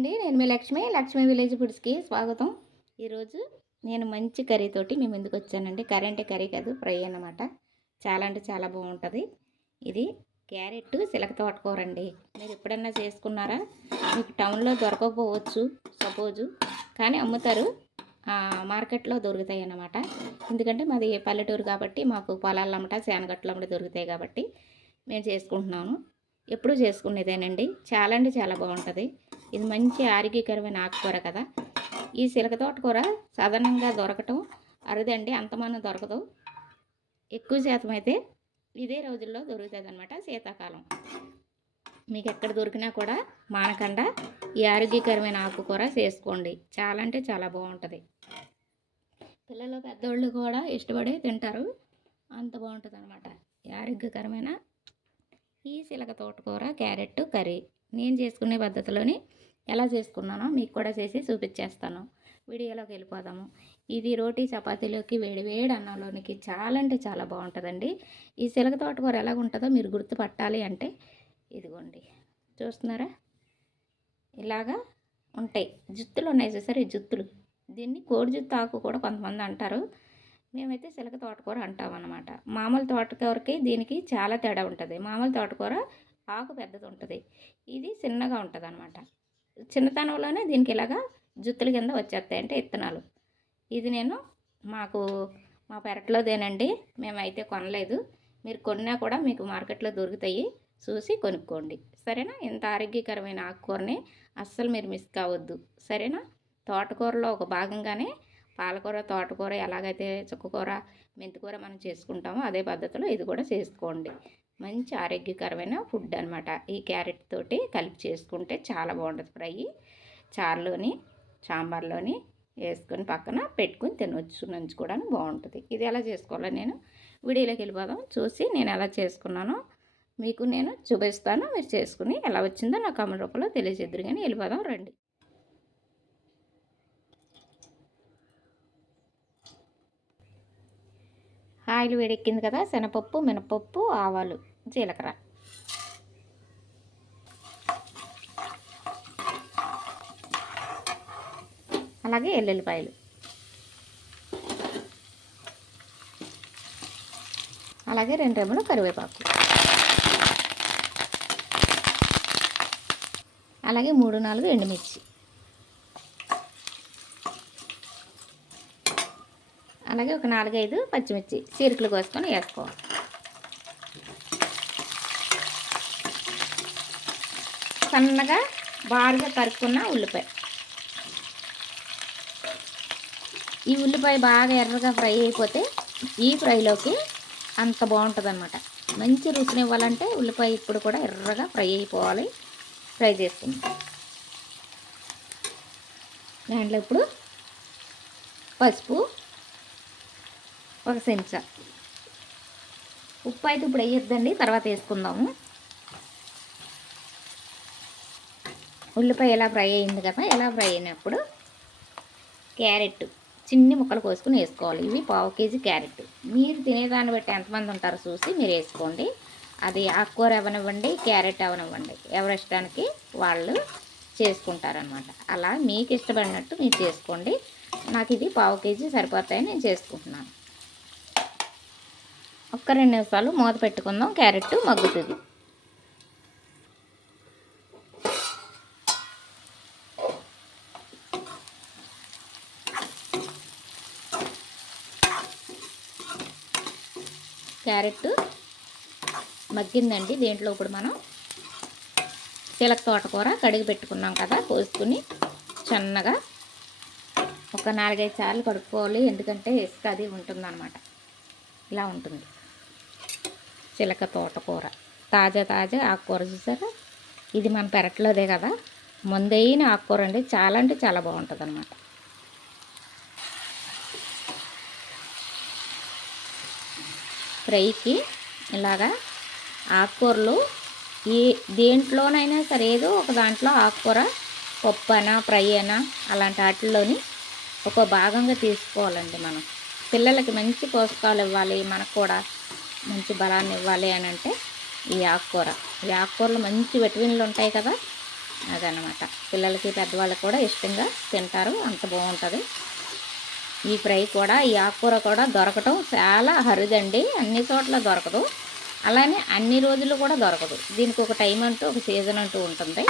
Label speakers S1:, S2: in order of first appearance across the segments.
S1: అండి నేను మీ లక్ష్మి లక్ష్మి విలేజ్ ఫుడ్స్కి స్వాగతం. ఈరోజు నేను మంచి కర్రీతోటి మేము ఎందుకు వచ్చానండి. కర్రీ అంటే కర్రీ కాదు ఫ్రై అన్నమాట. చాలా అంటే చాలా బాగుంటుంది. ఇది క్యారెట్ సిలక తోటకూరండి. మీరు ఎప్పుడన్నా చేసుకున్నారా? మీకు టౌన్లో దొరకకపోవచ్చు సపోజు. కానీ అమ్ముతారు. మార్కెట్లో దొరుకుతాయి అన్నమాట. ఎందుకంటే మాది పల్లెటూరు కాబట్టి మాకు పొలాలు అమ్మట శానగట్లు అమ్మట దొరుకుతాయి కాబట్టి మేము చేసుకుంటున్నాను ఎప్పుడు చేసుకునేదేనండి. చాలా అంటే చాలా బాగుంటుంది. ఇది మంచి ఆరోగ్యకరమైన ఆకుకూర కదా. ఈ సిలక తోటకూర సాధారణంగా దొరకటం అరుదండి అంతమానం దొరకదు. ఎక్కువ శాతం అయితే ఇదే రోజుల్లో దొరుకుతుంది అనమాట శీతాకాలం. మీకు ఎక్కడ దొరికినా కూడా మానకుండా ఈ ఆరోగ్యకరమైన ఆకుకూర చేసుకోండి. చాలా అంటే చాలా బాగుంటుంది. పిల్లలు పెద్దోళ్ళు కూడా ఇష్టపడి తింటారు. అంత బాగుంటుంది అనమాట ఆరోగ్యకరమైన ఈ సిలక తోటకూర క్యారెట్ కర్రీ నేను చేసుకునే పద్ధతిలోని ఎలా చేసుకున్నానో మీకు కూడా చేసి చూపించేస్తాను. వీడియోలోకి వెళ్ళిపోదాము. ఇది రోటీ చపాతీలోకి వేడి వేడి అన్నంలోనికి చాలా అంటే చాలా బాగుంటుందండి. ఈ సిలక తోటకూర ఎలా ఉంటుందో మీరు గుర్తుపట్టాలి అంటే ఇదిగోండి. చూస్తున్నారా? ఇలాగా ఉంటాయి. జుత్తులు ఉన్నాయి చూసారు? ఈ జుత్తులు. దీన్ని కోడి జుత్తు ఆకు కూడా కొంతమంది అంటారు. మేమైతే సిలక తోటకూర అంటాం అన్నమాట. మామూలు తోటకూరకి దీనికి చాలా తేడా ఉంటుంది. మామూలు తోటకూర ఆకు పెద్దది ఉంటుంది. ఇది చిన్నగా ఉంటుంది అనమాట చిన్నతనంలోనే దీనికి ఇలాగా జుత్తుల కింద వచ్చేస్తాయి అంటే ఇత్తనాలు. ఇది నేను మాకు మా పెరట్లోదేనండి. మేమైతే కొనలేదు. మీరు కొన్నా కూడా మీకు మార్కెట్లో దొరుకుతాయి. చూసి కొనుక్కోండి. సరేనా? ఇంత ఆరోగ్యకరమైన ఆకుకూరని అస్సలు మీరు మిస్ కావద్దు. సరేనా? తోటకూరలో ఒక భాగంగానే పాలకూర తోటకూర ఎలాగైతే చుక్కకూర మెంతికూర మనం చేసుకుంటామో అదే పద్ధతిలో ఇది కూడా చేసుకోండి. మంచి ఆరోగ్యకరమైన ఫుడ్ అనమాట ఈ క్యారెట్ తోటి కలిపి చేసుకుంటే చాలా బాగుంటుంది ఫ్రై. చారులోని సాంబార్లోని వేసుకొని పక్కన పెట్టుకుని తినవచ్చు నంచుకోవడానికి బాగుంటుంది. ఇది ఎలా చేసుకోవాలో నేను వీడియోలోకి వెళ్ళిపోదాం. చూసి నేను ఎలా చేసుకున్నానో మీకు నేను చూపిస్తాను. మీరు చేసుకుని ఎలా వచ్చిందో నా కామెంట్ రూపంలో తెలియజేద్దరు. కానీ వెళ్ళిపోదాం రండి. ఆయిల్ వేడెక్కింది కదా శనపప్పు మినపప్పు ఆవాలు జీలకర్ర. అలాగే ఎల్లుల్లిపాయలు. అలాగే రెండు రెమ్మలు కరివేపాకు. అలాగే మూడు నాలుగు ఎండుమిర్చి. అలాగే ఒక నాలుగైదు పచ్చిమిర్చి చీరికలు కోసుకొని వేసుకోవాలి. సన్నగా బారుగా తరుక్కున్న ఉల్లిపాయ. ఈ ఉల్లిపాయ బాగా ఎర్రగా ఫ్రై అయిపోతే ఈ ఫ్రైలోకి అంత బాగుంటుందన్నమాట. మంచి రుచిని ఇవ్వాలంటే ఉల్లిపాయ ఇప్పుడు కూడా ఎర్రగా ఫ్రై అయిపోవాలి. ఫ్రై చేసుకుంటాం దాంట్లో ఇప్పుడు పసుపు ఒక చెంచా. ఉప్పు అయితే ఇప్పుడు వేయొద్దండి తర్వాత వేసుకుందాము. ఉల్లిపాయ ఎలా ఫ్రై అయింది కదా ఎలా ఫ్రై అయినప్పుడు క్యారెట్ చిన్ని ముక్కలు కోసుకుని వేసుకోవాలి. ఇవి పావు కేజీ క్యారెట్. మీరు తినేదాన్ని బట్టి ఎంతమంది ఉంటారో చూసి మీరు వేసుకోండి. అది ఆకుకూర అవనివ్వండి క్యారెట్ అవనివ్వండి. ఎవరి ఇష్టానికి వాళ్ళు చేసుకుంటారనమాట అలా మీకు ఇష్టపడినట్టు మీరు చేసుకోండి. నాకు ఇది పావు కేజీ సరిపోతాయని నేను చేసుకుంటున్నాను. ఒక్క రెండు నిమిషాలు మూత పెట్టుకుందాం. క్యారెట్ మగ్గుతుంది. క్యారెట్ మగ్గిందండి. దీంట్లో ఇప్పుడు మనం చిలక తోటకూర కడిగి పెట్టుకున్నాం కదా కోసుకుని చిన్నగా ఒక నాలుగైదు సార్లు కడుక్కోవాలి. ఎందుకంటే ఇసుక అది ఉంటుందన్నమాట. ఇలా ఉంటుంది. చిలక తోటకూర. తాజా తాజా ఆకుకూర చూసారా? ఇది మన పెరట్లోదే కదా. ముందైన ఆకుకూర అండి. చాలా అంటే చాలా బాగుంటుంది అనమాట ఫ్రైకి ఇలాగా ఆకుకూరలు ఏ దేంట్లోనైనా సరే ఏదో ఒక దాంట్లో ఆకుకూర పప్పనా ఫ్రై అయినా అలాంటి వాటిల్లోని ఒక భాగంగా తీసుకోవాలండి మనం. పిల్లలకి మంచి పోషకాలు ఇవ్వాలి మనకు కూడా. మంచి బలాన్ని ఇవ్వాలి అని అంటే ఈ ఆకుకూర. ఈ ఆకుకూరలో మంచి విటమిన్లు ఉంటాయి కదా అదనమాట పిల్లలకి పెద్దవాళ్ళకి కూడా ఇష్టంగా తింటారు అంత బాగుంటుంది. ఈ ఫ్రై కూడా ఈ ఆకుకూర కూడా దొరకటం చాలా అరుదండి. అన్ని చోట్ల దొరకదు. అలానే అన్ని రోజులు కూడా దొరకదు. దీనికి ఒక టైం అంటూ ఒక సీజన్ అంటూ ఉంటుంది.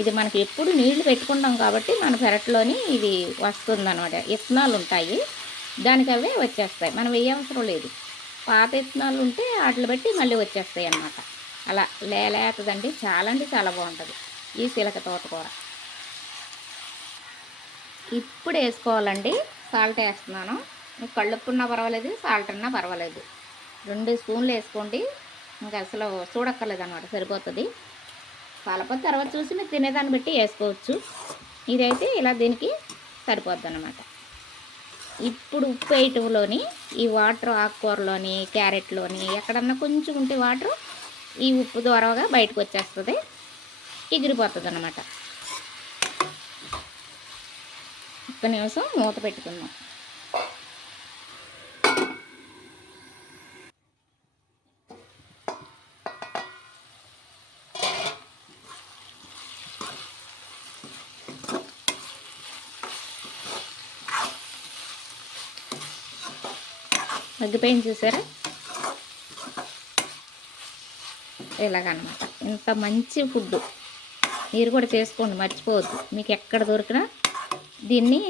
S1: ఇది మనకి ఎప్పుడు నీళ్ళు పెట్టుకుంటాం కాబట్టి మన పెరట్లోని ఇది వస్తుందన్నమాట. విత్తనాలు ఉంటాయి దానికి అవే వచ్చేస్తాయి. మనం వేయవసరం లేదు. పాత విత్తనాలు ఉంటే వాటిని బట్టి మళ్ళీ వచ్చేస్తాయి అన్నమాట. అలా లేలేతదండి చాలా అంటే చాలా బాగుంటుంది. ఈ సిలక తోటకూర ఇప్పుడు వేసుకోవాలండి. సాల్ట్ వేస్తున్నాను. మీకు కళ్ళుప్పున్నా పర్వాలేదు సాల్ట్ అన్నా పర్వాలేదు. రెండు స్పూన్లు వేసుకోండి. ఇంకా అసలు చూడక్కర్లేదు అనమాట సరిపోతుంది. కలప తర్వాత చూసి మీరు తినేదాన్ని బట్టి వేసుకోవచ్చు. ఇదైతే ఇలా దీనికి సరిపోద్ది అనమాట ఇప్పుడు ఉప్పు వేయటంలోని ఈ వాటర్ ఆకుకూరలోని క్యారెట్లోని ఎక్కడన్నా కొంచెం ఉంటే వాటర్ ఈ ఉప్పు ద్వారాగా బయటకు వచ్చేస్తుంది. ఎగిరిపోతుంది అనమాట ఒక్క నిమిషం మూత పెట్టుకుందాం. మగ్గిపోయింది చూసారా? ఇలాగనమాట. ఇంత మంచి ఫుడ్ మీరు కూడా చేసుకోండి మర్చిపోవద్దు. మీకు ఎక్కడ దొరికినా దీన్ని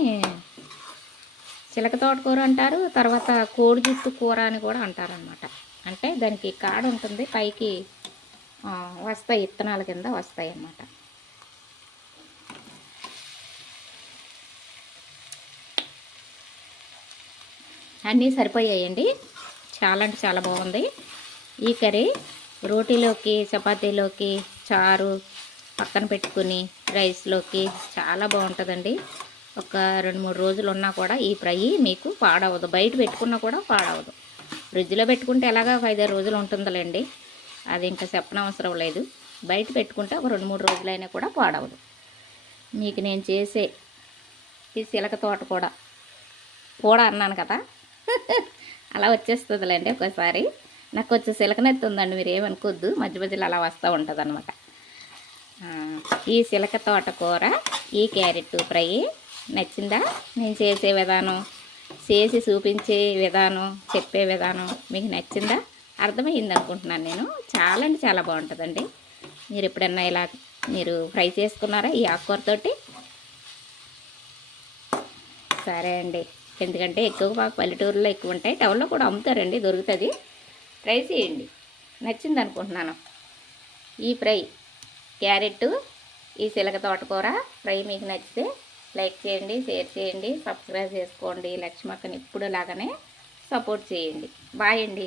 S1: చిలక తోటకూర అంటారు తర్వాత కోడి జుట్టు కూర అని కూడా అంటారనమాట. అంటే దానికి కాడ ఉంటుంది పైకి వస్తాయి ఇత్తనాల కింద వస్తాయి అన్నమాట అన్నీ సరిపోయాయండి. చాలా అంటే చాలా బాగుంది. ఈ కర్రీ రోటీలోకి చపాతీలోకి చారు పక్కన పెట్టుకుని రైస్లోకి చాలా బాగుంటుందండి. ఒక రెండు మూడు రోజులు ఉన్నా కూడా ఈ ఫ్రై మీకు పాడవదు. బయట పెట్టుకున్నా కూడా పాడవదు. ఫ్రిడ్జ్లో పెట్టుకుంటే ఎలాగా ఒక ఐదారు రోజులు ఉంటుందిలేండి. అది ఇంకా చెప్పనవసరం లేదు. బయట పెట్టుకుంటే ఒక రెండు మూడు రోజులైనా కూడా పాడవదు. మీకు నేను చేసే ఈ సిలక తోట కూడా కూడా అన్నాను కదా అలా వచ్చేస్తుందిలేండి ఒకసారి. నాకు కొంచెం సిలకనెత్తి ఉందండి మీరు ఏమనుకోద్దు. మధ్య మధ్యలో అలా వస్తూ ఉంటుంది అనమాట ఈ సిలక తోటకూర ఈ క్యారెట్ ఫ్రై నచ్చిందా? నేను చేసే విధానం చేసి చూపించే విధానం చెప్పే విధానం మీకు నచ్చిందా? అర్థమైంది అనుకుంటున్నాను నేను. చాలా అంటే చాలా బాగుంటుందండి. మీరు ఎప్పుడన్నా ఇలా మీరు ఫ్రై చేసుకున్నారా ఈ ఆకుకూరతోటి? సరే అండి. ఎందుకంటే ఎక్కువ మాకు పల్లెటూరులో ఎక్కువ ఉంటాయి. టౌన్లో కూడా అమ్ముతారండి దొరుకుతుంది. ట్రై చేయండి. నచ్చింది అనుకుంటున్నాను. ఈ ఫ్రై క్యారెట్ ఈ సిలక తోటకూర ఫ్రై మీకు నచ్చితే లైక్ చేయండి షేర్ చేయండి సబ్స్క్రైబ్ చేసుకోండి. లక్ష్మక్కని ఇప్పుడు లాగానే సపోర్ట్ చేయండి. బాయ్ అండి.